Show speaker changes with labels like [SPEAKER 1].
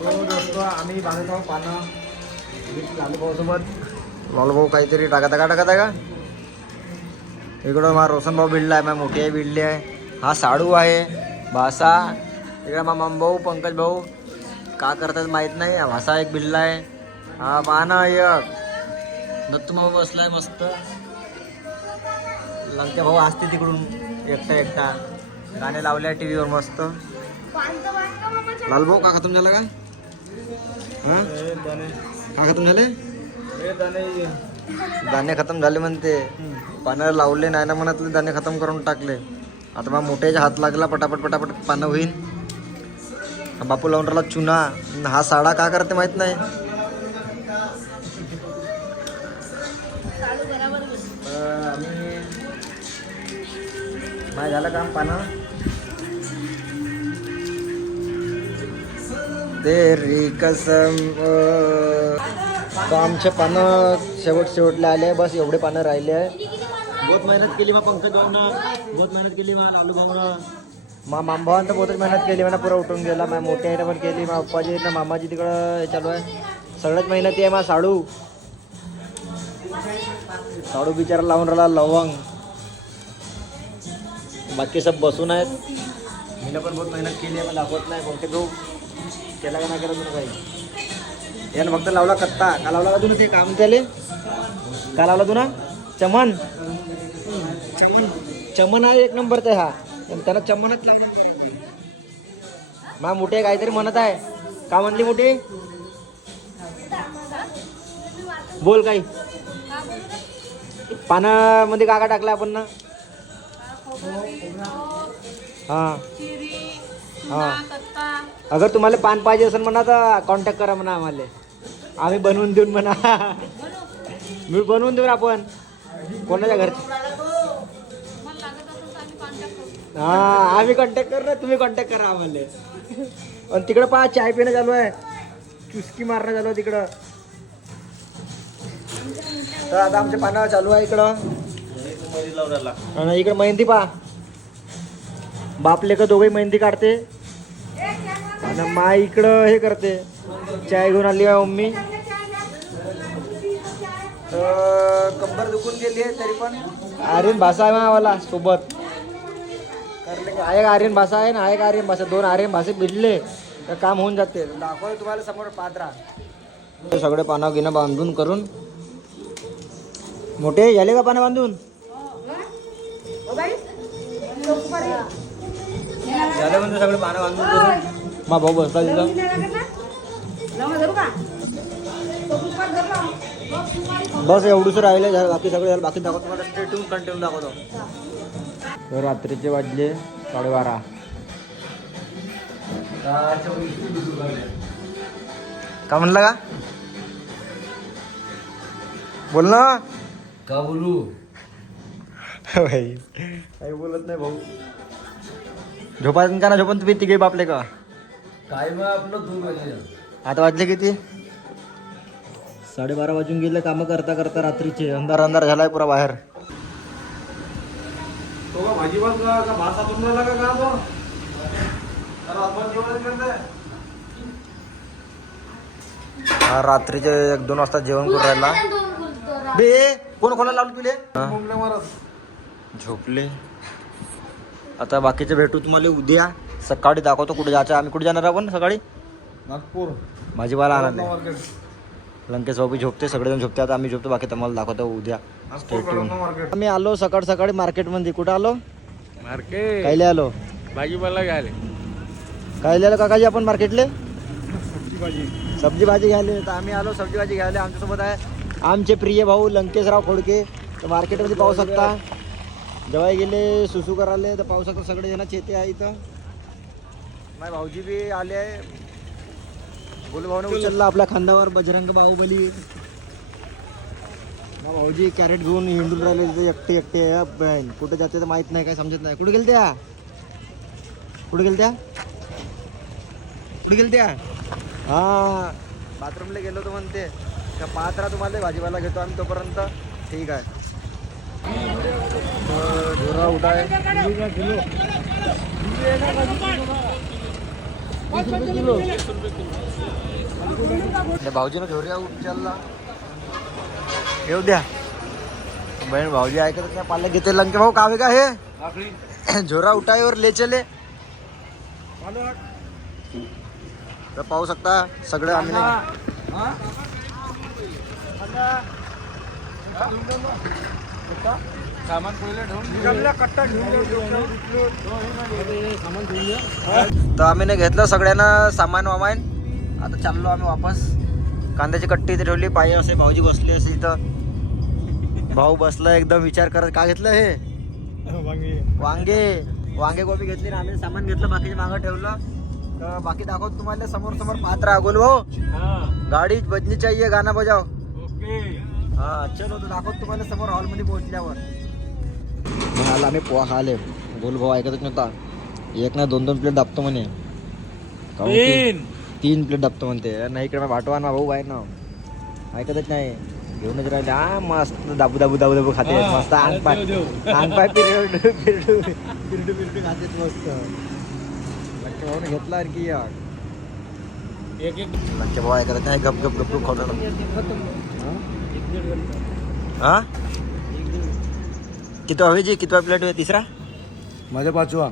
[SPEAKER 1] तो दोस्त आम्ही बांधत आहोत पानं. लालू भाऊसोबत लालू भाऊ काहीतरी टाकत आहे का टाकत आहे का? इकडं मा रोशन भाऊ भिडला आहे मा मोठी भिडली आहे. हा साडू आहे भासा. इकडे मा भाऊ पंकज भाऊ का करतात माहीत नाही हा भासा एक भिडला आहे. हा पाहना एक. दत्तू भाऊ बसलाय मस्त. लंके भाऊ असते तिकडून एकटा एकटा. गाणे लावले टी व्हीवर मस्त लालभाऊ का खतम झाला का हा खतम झाले? दाणे खतम झाले म्हणते. पानं लावले नाही ना म्हणतले दाणे खतम करून टाकले. आता मग मोठ्याच्या हात लागला पटापट पटापट पानं होईन. हा बापू लावून राहिला चुना. हा साडा का करते माहीत नाही. नाही झालं काम पानं? तेरी कसम आमचे पानं शेवट शेवटले आले बस एवढे पानं राहिले. आहे बहुत मेहनत केली मग पंकज भाऊनं. बहुत मेहनत केली मग लालू भाऊनं. मा मामभावानं तर बहुतच मेहनत केली म्हणा पुरा उठून गेला. माझ्या मोठ्या आईनं पण केली मा पप्पाजी ना मामाजी तिकडं हे चालू आहे. सगळ्यात मेहनती आहे मा साडू. साडू बिचारा लावून राहिला लवंग. बाकी सब बसून आहेत. मीनं पण बहुत मेहनत केली आहे पण दाखवत नाही पंकज भाऊ. केला का नाही केला तुला काही? यानं फक्त लावला कत्ता. का लावला का तुला ते काम त्याले? का लावला तुला? चमन. चमन. चमन आहे एक नंबरचा हा. पण त्यानं चमनच लावला. मा मोठे काहीतरी म्हणत आहे. का म्हणली मोठी? बोल काही. पानामध्ये का का टाकला आपण ना. हा हा. अगर तुम्हाला पान पाहिजे असेल म्हणा तर कॉन्टॅक्ट करा म्हणा आम्हाला. आम्ही बनवून देऊन म्हणा. मी बनवून देऊ आपण. कोणाच्या घरचे हा आम्ही कॉन्टॅक्ट करू ना तुम्ही कॉन्टॅक्ट करा आम्हाला. आणि तिकडं पहा चाय पिणं चालू आहे. चुस्की मारणं चालू आहे तिकडं. तर आता आमचे पानं चालू आहे इकडं. आणि इकडं मेहंदी पहा. बाप लेक दोघे मेहंदी काढते. आणि मा इकडं हे करते चाय घेऊन आली आहे मम्मी तर कंबर दुखून गेली आहे तरी पण आर्यन भाषा आहे मावाला सोबत एक आर्यन भाषा आहे ना एक आर्यन भाषा दोन आर्यन भाषे भिडले तर काम होऊन जाते दाखव तुम्हाला समोर पात्रा हे सगळे पानं गिनं बांधून करून मोठे झाले का पानं बांधून झाले म्हणजे सगळे पानं बांधून करून मा भाऊ बसला तिथं बस एवढंच राहिले बाकी सगळे झालं बाकी दाखवतो मला स्ट्रेटून कंटिन्यू दाखवतो तर रात्रीचे वाजले साडेबारा का म्हणला का बोल ना
[SPEAKER 2] का बोलू
[SPEAKER 1] भाई काही बोलत नाही भाऊ झोपायचं का ना झोपन तुम्ही तिघे बापले का
[SPEAKER 2] काय मग आपलं दोन वाजले
[SPEAKER 1] आता वाजले किती? साडेबारा वाजून गेले कामं करता करता रात्रीचे. अंधार अंधार झालाय पुरा बाहेर.
[SPEAKER 3] तो का भाजी बस का का भात सापडून राहिला का का तो त्याला आपण जेवण करताय.
[SPEAKER 1] हा रात्रीचे एक दोन वाजता जेवण करून राहिला. बे कोण कोणाला लावलं तुले झोपले. आता बाकीचे भेटू तुम्हाला उद्या. सकाळी दाखवतो कुठे जायचं. आम्ही कुठे जाणार आपण सकाळी?
[SPEAKER 3] नागपूर.
[SPEAKER 1] भाजीपाला आणले
[SPEAKER 3] मार्केट.
[SPEAKER 1] लंकेश भाऊ बी झोपते सगळेजण झोपते आता आम्ही झोपतो बाकी तुम्हाला दाखवतो उद्या. आम्ही आलो सकाळ सकाळी मार्केटमध्ये. कुठं आलो?
[SPEAKER 2] मार्केट.
[SPEAKER 1] कायले आलो?
[SPEAKER 2] भाजीपाला घ्यायला.
[SPEAKER 1] कायले आलो काकाजी आपण मार्केटले?
[SPEAKER 3] भाजी.
[SPEAKER 1] सब्जी भाजी घ्यायला. तर आम्ही आलो सब्जी भाजी घ्यायला. आमच्यासोबत आहे आमचे प्रिय भाऊ लंकेशराव खोडके. तर मार्केटमध्ये पाहू शकता. जेव्हा गेले सुसू करायला. तर पाहू शकता सगळे जण चेते आहे इथं. माझे भाऊजी बी आले आहे. बोलू भाऊने उचलला आपल्या खांद्यावर बजरंग बाहुबली. मग भाऊजी कॅरेट घेऊन हिंडून राहिले तिथे एकटे एकटे. बहीण. कुठे जाते तर माहीत नाही काय समजत नाही. कुठे गेलत्या? कुठे गेलत्या? कुठे गेलत्या? हा. बाथरूमला गेलो होतो म्हणते. त्या पाहत राहा तुम्हाला भाजीपाला घेतो आम्ही तोपर्यंत. ठीक आहे. झोरा उठाय. त्या भाऊजीनं झोऱ्या उचलला येऊ द्या. बहीण भाऊजी ऐकत नाही पाल्या घेते लंके भाऊ कावे का हे? झोरा उठाईवर ले चले. तर पाहू शकता सगळं आम्ही नाही- तर आम्ही नाही घेतलं सगळ्यांना सामान वामान. आता चाललो आम्ही वापस. कांद्याची कट्टी इथे ठेवली. पाहिजे असे भाऊजी बसले असे इथं. भाऊ बसला एकदम विचार करत का घेतलं हे? वांगे. वांगे. गोबी घेतली आणि आम्ही. सामान घेतलं बाकीचे मागं ठेवलं. तर बाकी दाखवतो तुम्हाला. समोर समोर पात्र आगोल भाऊ गाडी बदली चाहिए गाणं बजाव. हा चलो तर दाखवतो तुम्हाला समोर हॉलमध्ये पोहोचल्यावर म्हणाला आम्ही पोहा खाले गोल भाऊ ऐकतच नव्हता एक ना दोन दोन प्लेट दाबतो म्हणे काहून तीन तीन प्लेट दाबतो म्हणते नाही इकडे भाटवा ना भाऊ आहे ना ऐकतच नाही घेऊनच राहिले हा मस्त दाबू दाबू दाबू दाबू खाते
[SPEAKER 2] हा,
[SPEAKER 1] मस्त अंग
[SPEAKER 2] देव,
[SPEAKER 1] पाय
[SPEAKER 2] देव.
[SPEAKER 1] अंग पाय पिरड पिरडू पिरडू पिरडू खाते मस्त लक्ष भाऊने घेतला आणखी एक
[SPEAKER 2] एक एक
[SPEAKER 1] लक्ष भाऊ ऐकत नाही गप गप गप गप खाऊ हा? किती हवी जी कितवा प्लेट तिसरा?
[SPEAKER 3] माझ्या पाचवा.